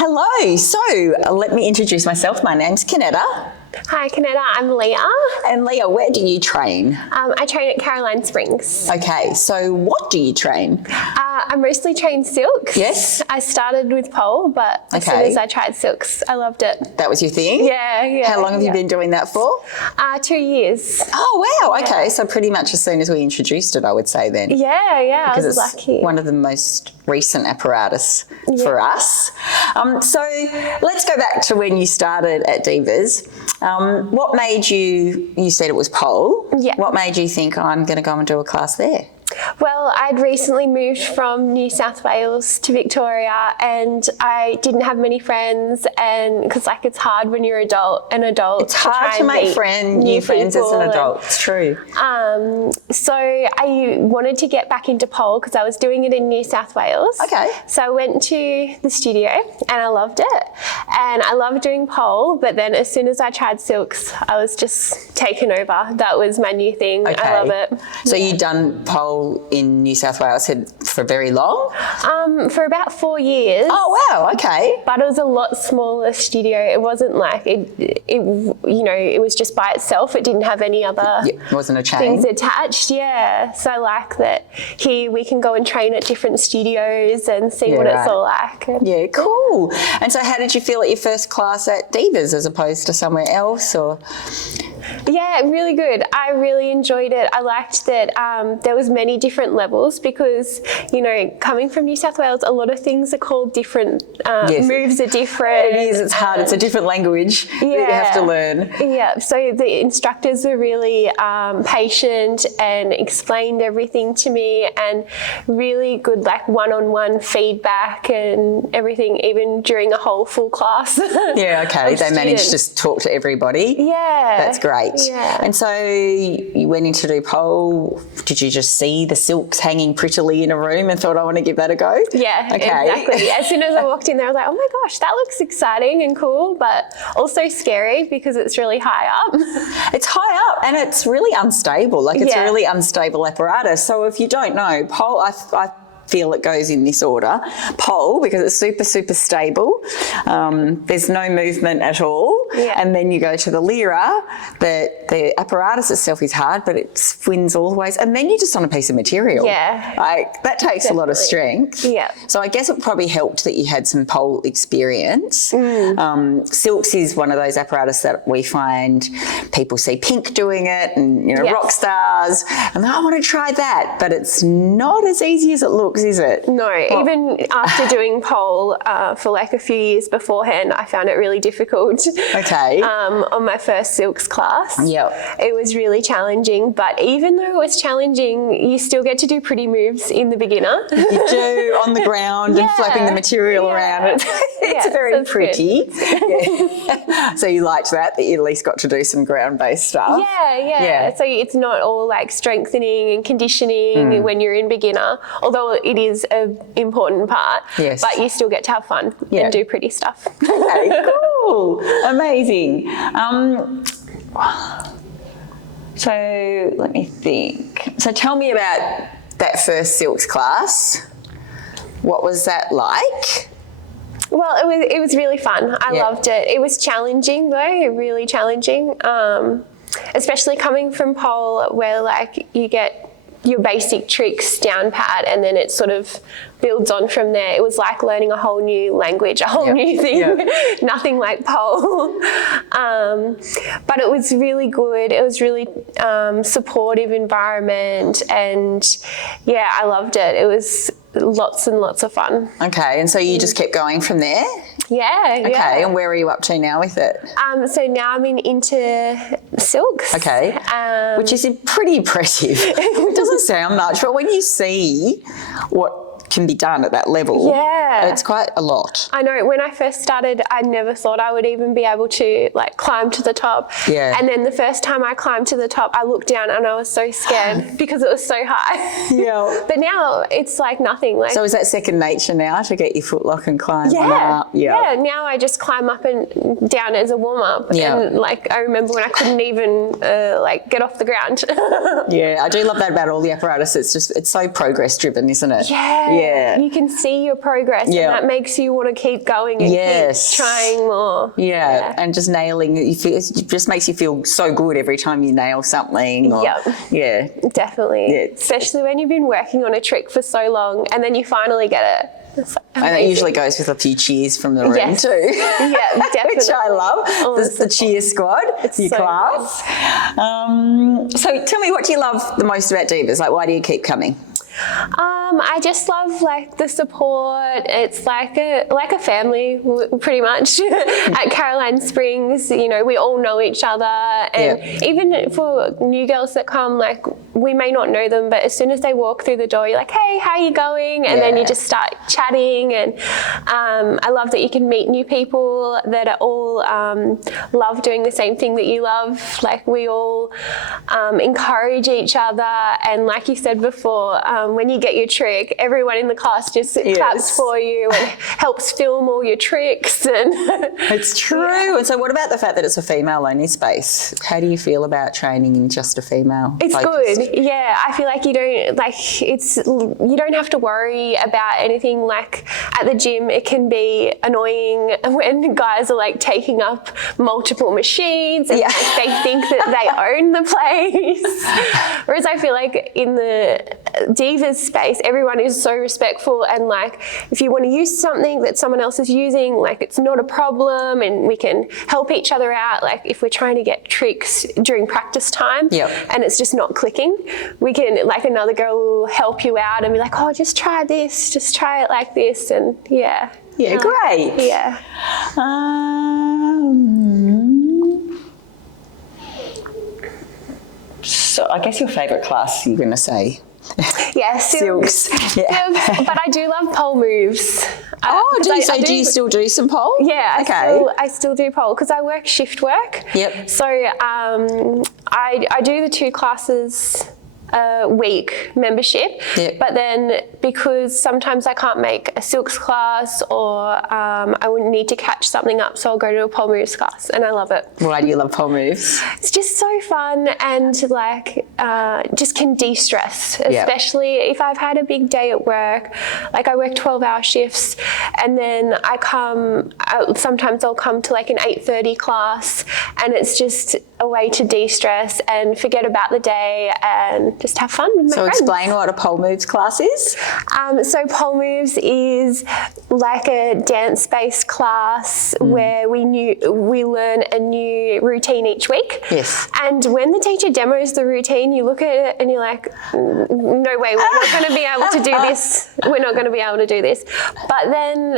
Hello. So let me introduce myself. My name's Canetta. Hi, Canetta. I'm Leah. And Leah, where do you train? I train at Caroline Springs. Okay. So what do you train? I mostly train silks. Yes. I started with pole, but as soon as I tried silks, I loved it. That was your thing? Yeah. How long have you been doing that for? 2 years. Oh, wow. Okay. So pretty much as soon as we introduced it, I would say then. Yeah. Because I was lucky. one of the most recent apparatus for us. So let's go back to when you started at Divas. What made you said it was pole. Yeah. What made you think, I'm going to go and do a class there? Well, I'd recently moved from New South Wales to Victoria and I didn't have many friends, and because it's hard when you're an adult. It's hard to make new friends as an adult. It's true. So I wanted to get back into pole because I was doing it in New South Wales. Okay. So I went to the studio and I loved it. And I loved doing pole, but then as soon as I tried silks, I was just taken over. That was my new thing. Okay. I love it. So you'd done pole in New South Wales for very long? For about 4 years. Oh, wow. Okay. But it was a lot smaller studio. It wasn't like it was just by itself. It didn't have any other it wasn't a chain. things attached. Yeah. So I like that here we can go and train at different studios and see what it's all like. Yeah, cool. And so how did you feel at your first class at Divas as opposed to somewhere else? Or? Yeah, really good. I really enjoyed it. I liked that there was many different levels because, coming from New South Wales, a lot of things are called different. Moves are different. It is. It's hard. It's a different language that you have to learn. Yeah. So the instructors were really patient and explained everything to me, and really good one-on-one feedback and everything, even during a whole full class. Yeah, okay. They managed to talk to everybody. Yeah. That's great. Yeah. And so you went in to do pole. Did you just see the silks hanging prettily in a room and thought, I want to give that a go? Yeah, okay. Exactly. As soon as I walked in there, I was like, oh my gosh, that looks exciting and cool, but also scary because it's really high up. It's high up and it's really unstable. It's a really unstable apparatus. So if you don't know, pole, I feel it goes in this order. Pole, because it's super, super stable. There's no movement at all. Yeah. And then you go to the lyra. The apparatus itself is hard, but it spins all the ways. And then you're just on a piece of material. Yeah. That takes a lot of strength. Yeah. So I guess it probably helped that you had some pole experience. Silks is one of those apparatus that we find people see Pink doing it and, rock stars. And I want to try that. But it's not as easy as it looks, is it? No, even after doing pole for a few years beforehand, I found it really difficult. Okay. On my first silks class. Yep. It was really challenging, but even though it was challenging, you still get to do pretty moves in the beginner. You do, on the ground and flapping the material around. It's very pretty. Yeah. So you liked that you at least got to do some ground-based stuff. Yeah. So it's not all strengthening and conditioning when you're in beginner, although it is an important part. Yes. But you still get to have fun and do pretty stuff. Okay, cool. Amazing. So let me think. So tell me about that first silks class. What was that like? Well, it was really fun. I loved it. It was challenging though, really challenging. Especially coming from pole where you get your basic tricks down pat and then it sort of builds on from there. It was like learning a whole new language, a whole new thing, nothing like pole. But it was really good. It was really supportive environment and I loved it. It was lots and lots of fun. Okay, and so you just kept going from there? Yeah. Okay, and where are you up to now with it? So now I'm into silks. Okay, which is pretty impressive. It doesn't sound much, but when you see what can be done at that level, it's quite a lot. I know. When I first started, I never thought I would even be able to climb to the top. Yeah. And then the first time I climbed to the top, I looked down and I was so scared because it was so high. Yeah. But now it's nothing. So is that second nature now to get your footlock and climb on up? Yeah. Now I just climb up and down as a warm up. Yeah. And I remember when I couldn't even get off the ground. Yeah, I do love that about all the apparatus. It's so progress driven, isn't it? Yeah. You can see your progress, and that makes you want to keep going and keep trying more. Yeah, and just nailing it, it just makes you feel so good every time you nail something. Yeah. Definitely. Yeah. Especially when you've been working on a trick for so long and then you finally get it. And it usually goes with a few cheers from the room too. Yeah, definitely. Which I love. The cheer squad, your class. So tell me, what do you love the most about Divas? Like, why do you keep coming? I just love like the support. It's like a family, pretty much. At Caroline Springs, you know, we all know each other, and even for new girls that come, like, we may not know them, but as soon as they walk through the door, you're like, hey, how are you going? And then you just start chatting, and I love that you can meet new people that are all love doing the same thing that you love. Like, we all encourage each other, and like you said before, when you get your trick, everyone in the class just claps for you and helps film all your tricks. And it's true. And so what about the fact that it's a female-only space? How do you feel about training in just a female? It's good. Yeah, I feel like you don't have to worry about anything. Like at the gym, it can be annoying when guys are like taking up multiple machines and they think that they own the place. Whereas I feel like in the Divas space, everyone is so respectful, and like if you want to use something that someone else is using, like it's not a problem, and we can help each other out. Like if we're trying to get tricks during practice time and it's just not clicking, we can, like, another girl will help you out and be like, oh, just try this, just try it like this. And great. Yeah. So I guess your favourite class you're going to say? Yeah, silks. Yeah. But I do love pole moves. Do you still do some pole? Yeah, I still do pole because I work shift work. Yep. So I do the 2 classes a week membership, but then because sometimes I can't make a silks class, or I would need to catch something up, so I'll go to a pole moves class, and I love it. Why do you love pole moves? It's just so fun, and like just can de-stress, especially if I've had a big day at work. Like I work 12-hour shifts, and then sometimes I'll come to like an 8:30 class, and it's just a way to de-stress and forget about the day and just have fun with my friends. So explain what a pole moves class is. So pole moves is like a dance-based class where we learn a new routine each week. Yes. And when the teacher demos the routine, you look at it and you're like, no way, we're not going to be able to do this. We're not going to be able to do this. But then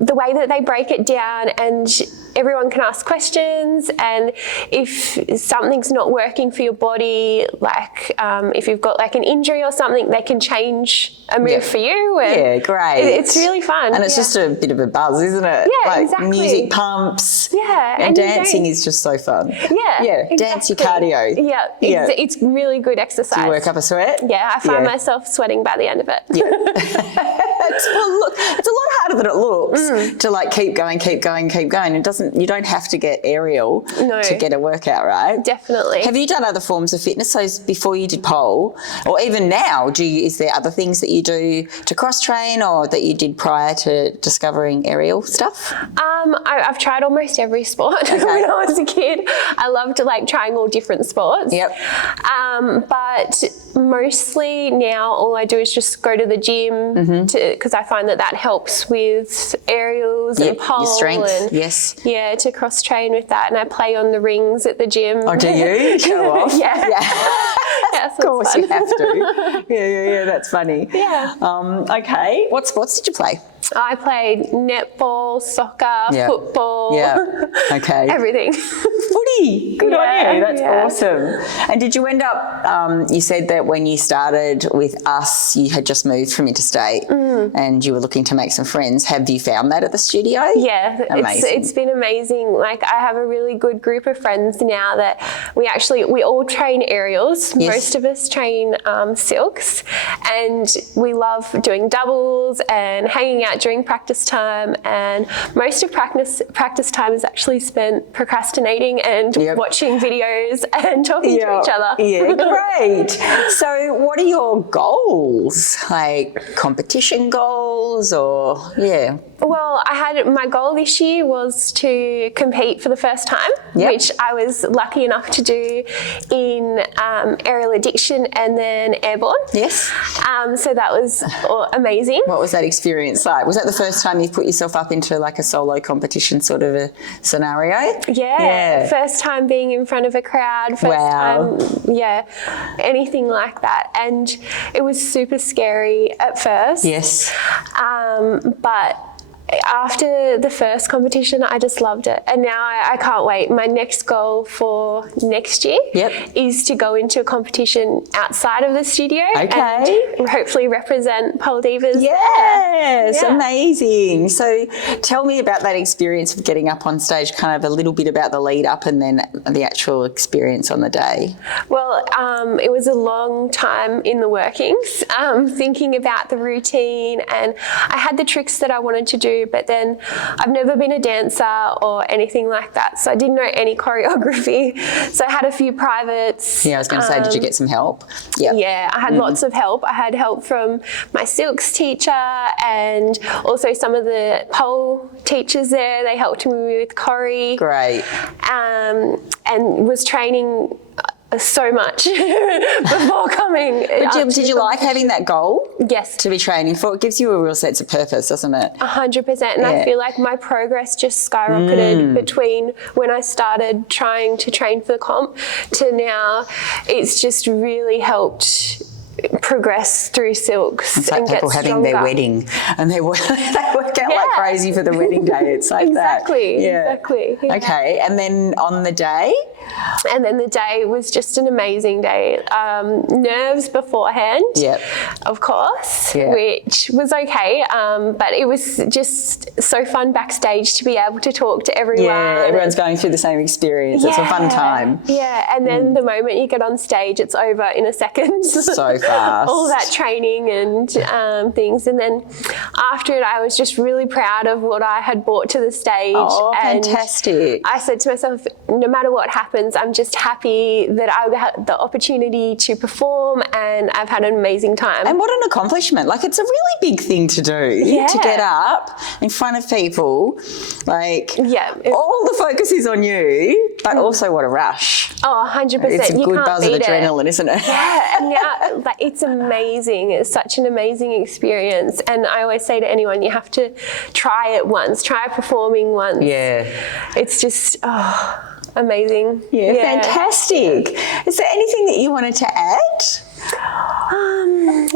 the way that they break it down, and everyone can ask questions, and if something's not working for your body, like if you've got like an injury or something, they can change a move for you. And great. It's really fun. And it's just a bit of a buzz, isn't it? Yeah, like exactly. Music pumps. Yeah. And dancing is just so fun. Yeah. Exactly. Dance your cardio. Yeah. It's really good exercise. Do you work up a sweat? Yeah, I find myself sweating by the end of it. Yeah. Look, it's a lot harder than it looks to like keep going. You don't have to get aerial to get a workout, right? Definitely. Have you done other forms of fitness? So before you did pole, or even now, is there other things that you do to cross train, or that you did prior to discovering aerial stuff? I've tried almost every sport when I was a kid. I loved like trying all different sports. Yep. But mostly now all I do is just go to the gym because I find that helps with aerials and pole. Your strength, and to cross train with that, and I play on the rings at the gym. Oh, do you? Show off. Yeah, of course you have to. Yeah, that's funny. Yeah. Okay, what sports did you play? I played netball, soccer, football. Yeah. Okay. Everything. Footy. Good on you. That's awesome. And did you end up, you said that when you started with us, you had just moved from interstate and you were looking to make some friends. Have you found that at the studio? Yeah. Amazing. It's been amazing. Like I have a really good group of friends now that we all train aerials. Yes. Most of us train silks, and we love doing doubles and hanging out out during practice time, and most of practice time is actually spent procrastinating and watching videos and talking to each other. Yeah, great. So what are your goals? Like competition goals or, Well, my goal this year was to compete for the first time, which I was lucky enough to do in aerial addiction and then airborne. Yes. So that was amazing. What was that experience like? Was that the first time you've put yourself up into like a solo competition sort of a scenario? Yeah. First time being in front of a crowd, first time, anything like that. And it was super scary at first. Yes. But after the first competition, I just loved it. And now I can't wait. My next goal for next year is to go into a competition outside of the studio and hopefully represent Pole Divas. Yes, amazing. So tell me about that experience of getting up on stage, kind of a little bit about the lead up and then the actual experience on the day. Well, it was a long time in the workings, thinking about the routine, and I had the tricks that I wanted to do, but then I've never been a dancer or anything like that, so I didn't know any choreography. So I had a few privates. Yeah, I was going to say, did you get some help? Yeah, I had lots of help. I had help from my silks teacher and also some of the pole teachers there. They helped me with choreo. Great. And was training so much before coming. Did you like having that goal? Yes. To be training for? It gives you a real sense of purpose, doesn't it? 100%. And I feel like my progress just skyrocketed between when I started trying to train for the comp to now. It's just really helped progress through silks. It's like and people get having stronger. their wedding and they work out like crazy for the wedding day. It's like exactly, that. Yeah. Exactly. Yeah. Okay, and then on the day? And then the day was just an amazing day. Nerves beforehand, of course, which was okay. But it was just so fun backstage to be able to talk to everyone. Yeah, everyone's going through the same experience. It's a fun time. Yeah, and then the moment you get on stage, it's over in a second. So fast. All that training and things. And then after it, I was just really proud of what I had brought to the stage. Oh, and fantastic. I said to myself, no matter what happens, I'm just happy that I had the opportunity to perform and I've had an amazing time. And what an accomplishment. Like, it's a really big thing to do, to get up in front of people. Like, all the focus is on you, but also what a rush. Oh, 100%. It's a you good can't buzz of beat adrenaline, isn't it? Yeah, and now it's amazing. It's such an amazing experience. And I always say to anyone, you have to try it once, try performing once. Yeah. It's just, amazing. Yeah, fantastic. Is there anything that you wanted to add?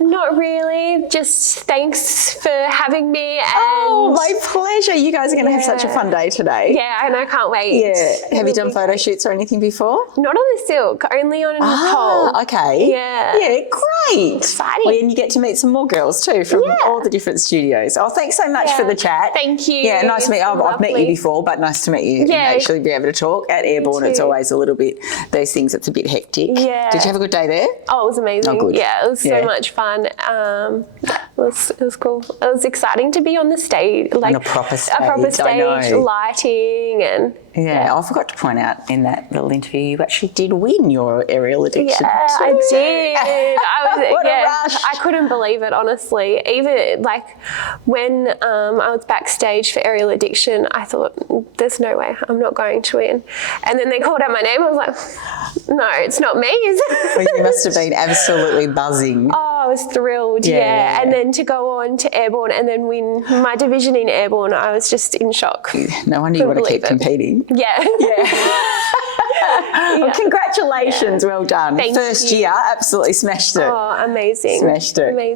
Not really. Just thanks for having me. And my pleasure. You guys are going to have such a fun day today. Yeah, and I can't wait. Yeah. Have you done photo shoots or anything before? Not on the silk, only on a pole. Okay. Yeah. Yeah, great. Exciting. Well, and you get to meet some more girls too from all the different studios. Oh, thanks so much for the chat. Thank you. Yeah, nice to meet you. I've met you before, but nice to meet you and actually be able to talk. At Airborne, it's always a little bit, those things, it's a bit hectic. Yeah. Did you have a good day there? Oh, it was amazing. Oh, good. Yeah, it was so much fun. It was cool. It was exciting to be on the stage, like on a proper stage, lighting and. Yeah, I forgot to point out in that little interview, you actually did win your aerial addiction. Yeah, I did. What a rush. I couldn't believe it, honestly. Even like when I was backstage for aerial addiction, I thought, there's no way, I'm not going to win. And then they called out my name. I was like, no, it's not me. Well, you must have been absolutely buzzing. Oh, I was thrilled, yeah. And then to go on to Airborne and then win my division in Airborne, I was just in shock. No wonder you want to keep competing. Yeah. Well, congratulations. Well done. Thank First you. year, absolutely smashed it. Oh, amazing. Smashed it. Amazing.